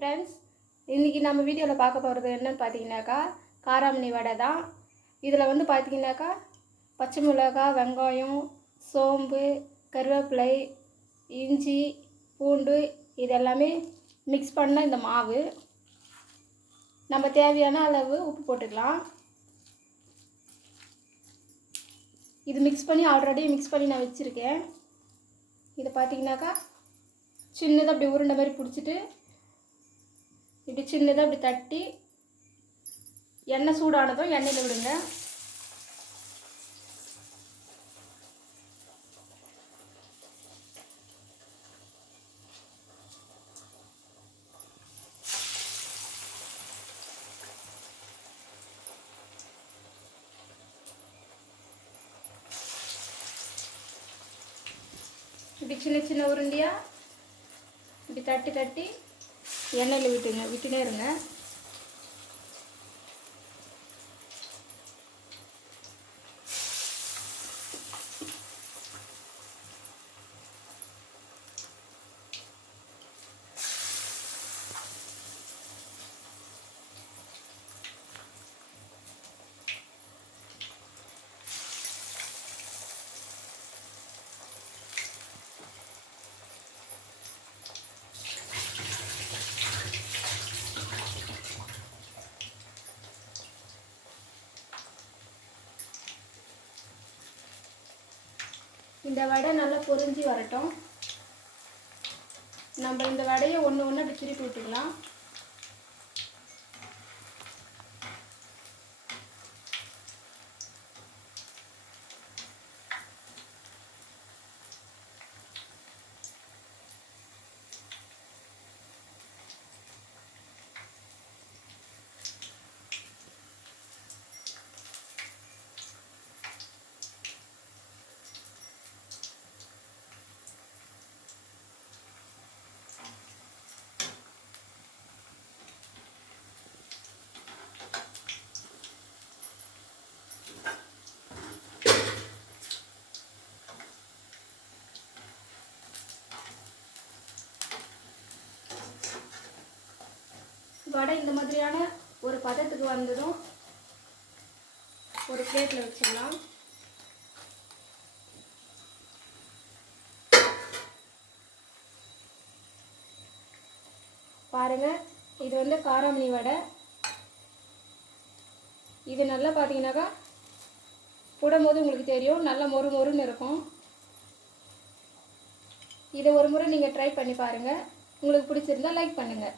Friends, இன்றைக்கி நம்ம வீடியோவில் பார்க்க போகிறது என்னென்னு பார்த்தீங்கன்னாக்கா காராமணி வடை தான். இதில் வந்து பார்த்தீங்கன்னாக்கா பச்சை மிளகாய், வெங்காயம், சோம்பு, கருவேப்பிலை, இஞ்சி, பூண்டு இது எல்லாமே மிக்ஸ் பண்ண இந்த மாவு. நம்ம தேவையான அளவு உப்பு போட்டுக்கலாம். இது மிக்ஸ் பண்ணி ஆல்ரெடி மிக்ஸ் பண்ணி நான் வச்சுருக்கேன். இதை பார்த்தீங்கன்னாக்கா சின்னதாக அப்படி உருண்டை மாதிரி பிடிச்சிட்டு இப்படி சின்னதாக அப்படி தட்டி எண்ணெய் சூடானதும் எண்ணெயில் விடுங்க. இப்படி சின்ன சின்ன உருண்டையாக இப்படி தட்டி தட்டி எண்ணெயில் விட்டுனே இருங்க. இந்த வடை நல்லா பொரிஞ்சு வரட்டும். நம்ம இந்த வடையை ஒன்று ஒன்று அப்படி திருப்பி விட்டுக்கலாம். வடை இந்த மாதிரியான ஒரு பதத்துக்கு வந்ததும் ஒரு பிளேட்டில் வச்சிடலாம். பாருங்கள், இது வந்து காராமணி வடை. இது நல்லா பார்த்தீங்கன்னாக்கா போடும்போது உங்களுக்கு தெரியும், நல்லா மொறு மொறுன்னு இருக்கும். இதை ஒரு முறை நீங்கள் ட்ரை பண்ணி பாருங்கள். உங்களுக்கு பிடிச்சிருந்தா லைக் பண்ணுங்கள்.